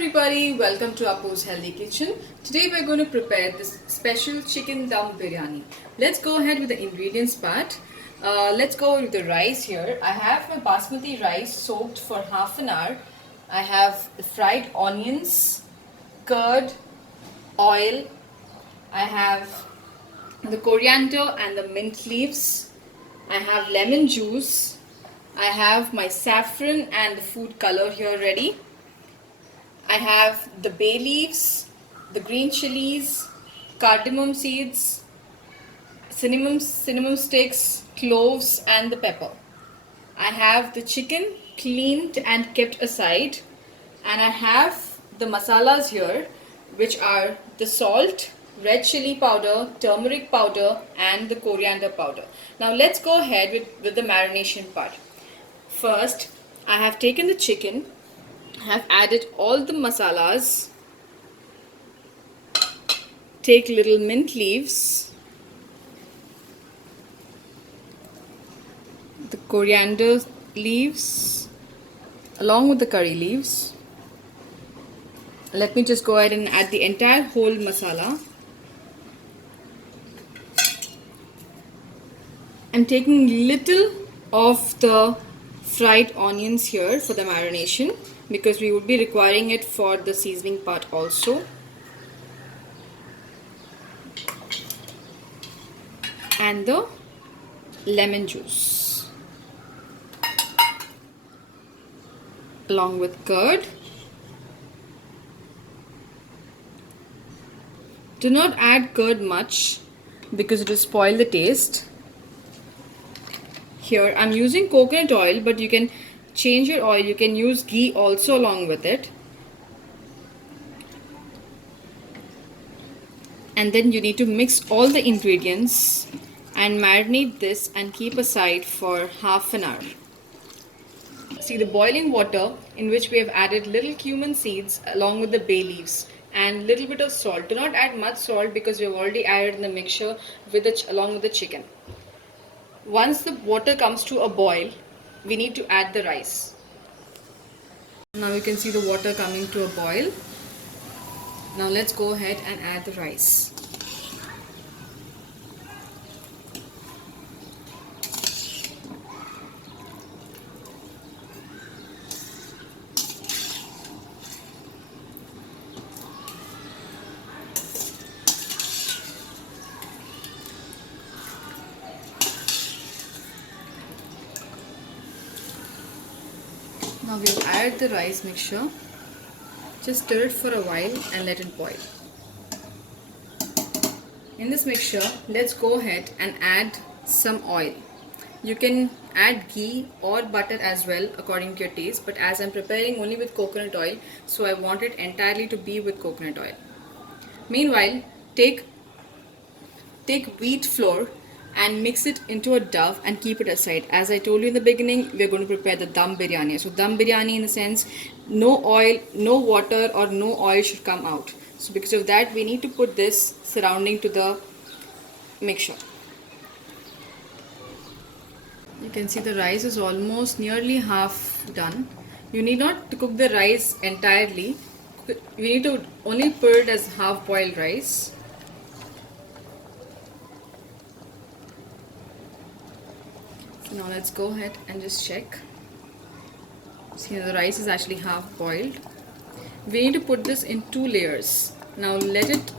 everybody, welcome to Apu's Healthy Kitchen. Today we're going to prepare this special chicken dum biryani. Let's go ahead with the ingredients part. Let's go with the rice here. I have my basmati rice soaked for half an hour. I have the fried onions, curd, oil. I have the coriander and the mint leaves. I have lemon juice. I have my saffron and the food color here ready. I have the bay leaves, the green chilies, cardamom seeds, cinnamon sticks, cloves and the pepper. I have the chicken cleaned and kept aside, and I have the masalas here, which are the salt, red chili powder, turmeric powder and the coriander powder. Now let's go ahead with the marination part. First, I have taken the chicken, have added all the masalas, take little mint leaves, the coriander leaves along with the curry leaves. Let me just go ahead and add the entire whole masala. I'm taking little of the fried onions here for the marination, because we would be requiring it for the seasoning part also. And the lemon juice along with curd. Do not add curd much because it will spoil the taste. Here I'm using coconut oil, but you can change your oil. You can use ghee also along with it. And then you need to mix all the ingredients and marinate this and keep aside for half an hour. See the boiling water in which we have added little cumin seeds along with the bay leaves and little bit of salt. Do not add much salt because we have already added in the mixture along with the chicken. Once the water comes to a boil, we need to add the rice. Now you can see the water coming to a boil. Now let's go ahead and add the rice. Now we have added the rice mixture. Just stir it for a while and let it boil. In this mixture, let's go ahead and add some oil. You can add ghee or butter as well according to your taste, but as I'm preparing only with coconut oil, so I want it entirely to be with coconut oil. Meanwhile, take wheat flour and mix it into a dough and keep it aside. As I told you in the beginning, we're going to prepare the dum biryani. So dum biryani in the sense, no oil, no water or no oil should come out. So because of that, we need to put this surrounding to the mixture. You can see the rice is almost nearly half done. You need not to cook the rice entirely. We need to only put it as half boiled rice. Now let's go ahead and just check. See, the rice is actually half boiled. We need to put this in 2 layers. Now let it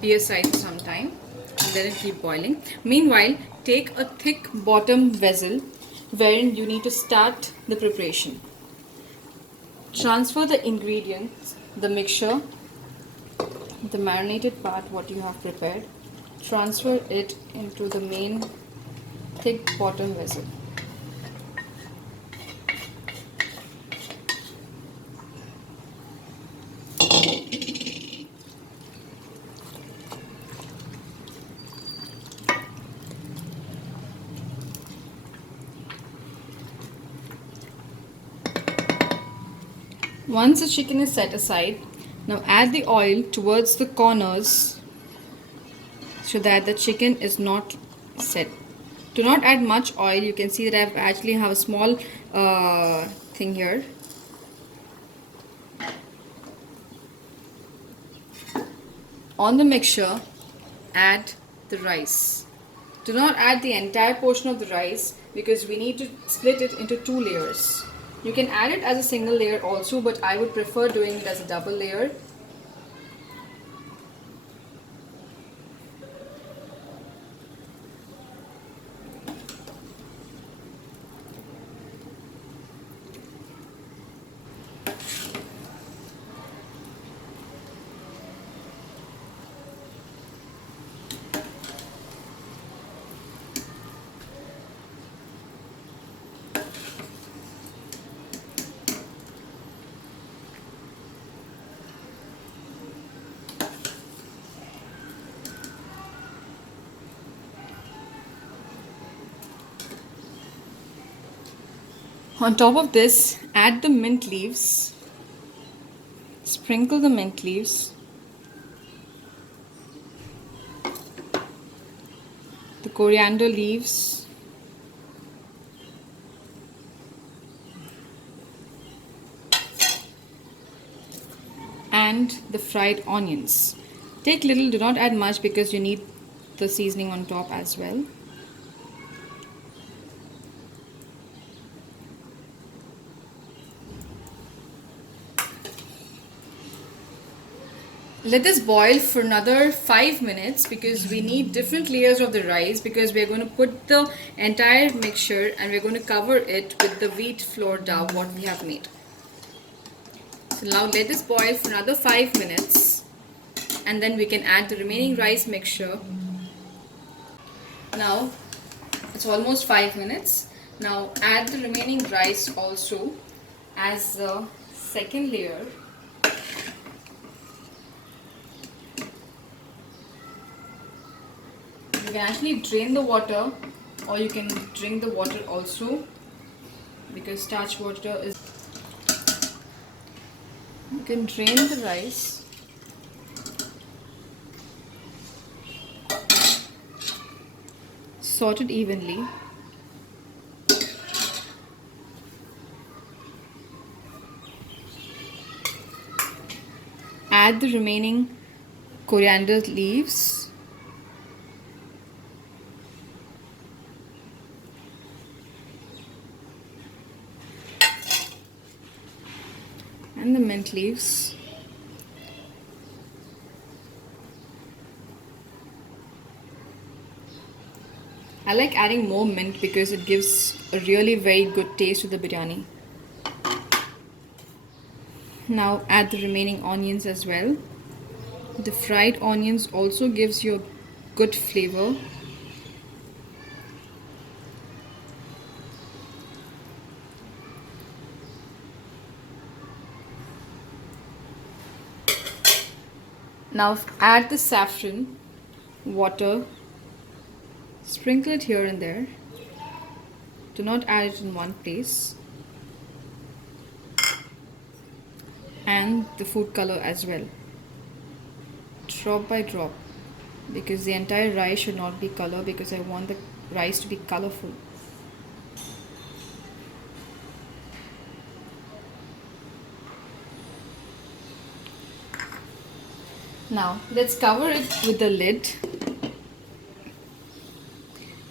be aside for some time and let it keep boiling. Meanwhile, take a thick bottom vessel wherein you need to start the preparation. Transfer the ingredients, the mixture, the marinated part, what you have prepared. Transfer it into the main thick bottom vessel. Once the chicken is set aside, now add the oil towards the corners so that the chicken is not set. Do not add much oil. You can see that I actually have a small thing here. On the mixture, add the rice. Do not add the entire portion of the rice because we need to split it into two layers. You can add it as a single layer also, but I would prefer doing it as a double layer. On top of this, add the mint leaves. Sprinkle the mint leaves. The coriander leaves. And the fried onions. Take little, do not add much because you need the seasoning on top as well. Let this boil for another 5 minutes because we need different layers of the rice because we're going to put the entire mixture and we're going to cover it with the wheat flour dough what we have made. So now let this boil for another 5 minutes and then we can add the remaining rice mixture. Now it's almost 5 minutes. Now add the remaining rice also as the second layer. You can actually drain the water or you can drink the water also because starch water is. You can drain the rice. Sort it evenly. Add the remaining coriander leaves. And the mint leaves. I like adding more mint because it gives a really very good taste to the biryani. Now add the remaining onions as well. The fried onions also gives you a good flavor. Now add the saffron, water, sprinkle it here and there. Do not add it in one place. And the food color as well. Drop by drop because the entire rice should not be color because I want the rice to be colorful. Now let's cover it with the lid.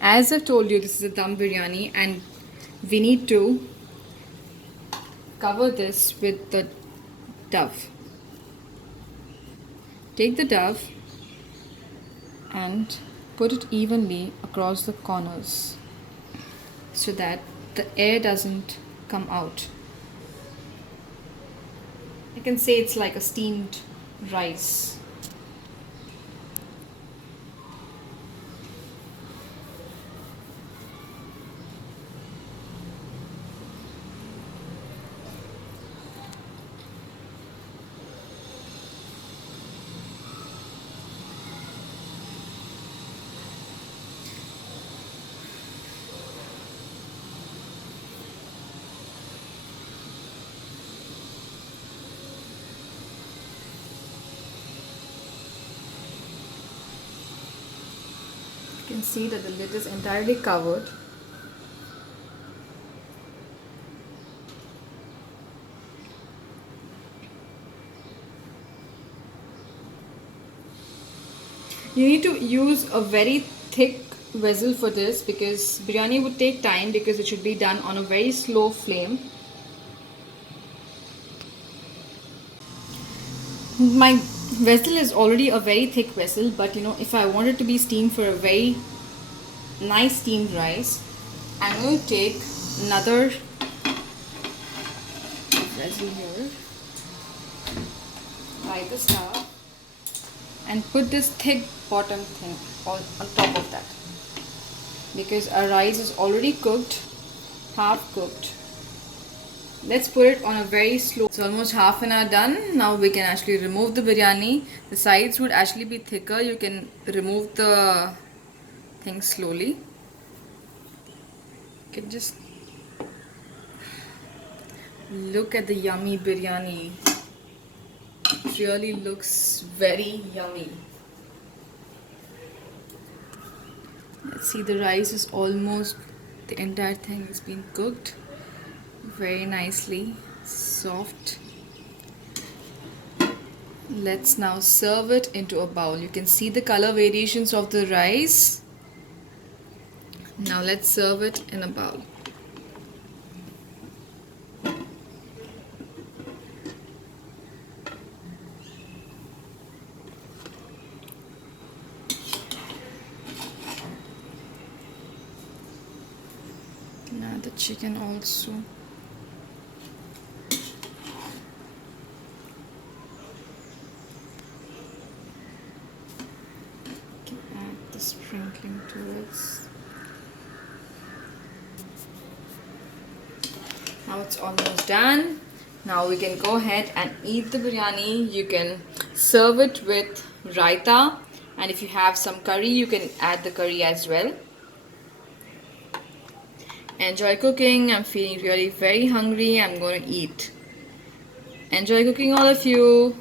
As I've told you, this is a dum biryani and we need to cover this with the dough. Take the dough and put it evenly across the corners so that the air doesn't come out. You can say it's like a steamed rice. You can see that the lid is entirely covered. You need to use a very thick vessel for this because biryani would take time because it should be done on a very slow flame. My vessel is already a very thick vessel, but if I want it to be steamed for a very nice steamed rice, I'm going to take another vessel here, light the stove, and put this thick bottom thing on top of that because our rice is already cooked, half cooked. Let's put it on a very slow. It's almost half an hour done. Now we can actually remove the biryani. The sides would actually be thicker. You can remove the thing slowly. You can just look at the yummy biryani. It really looks very yummy. Let's see, the rice is almost, the entire thing has been cooked very nicely, soft. Let's now serve it into a bowl. You can see the color variations of the rice. Now let's serve it in a bowl. Now the chicken also. Add the sprinkling to it. Now it's almost done. Now we can go ahead and eat the biryani. You can serve it with raita, and if you have some curry, you can add the curry as well. Enjoy cooking. I'm feeling really very hungry. I'm going to eat. Enjoy cooking, all of you.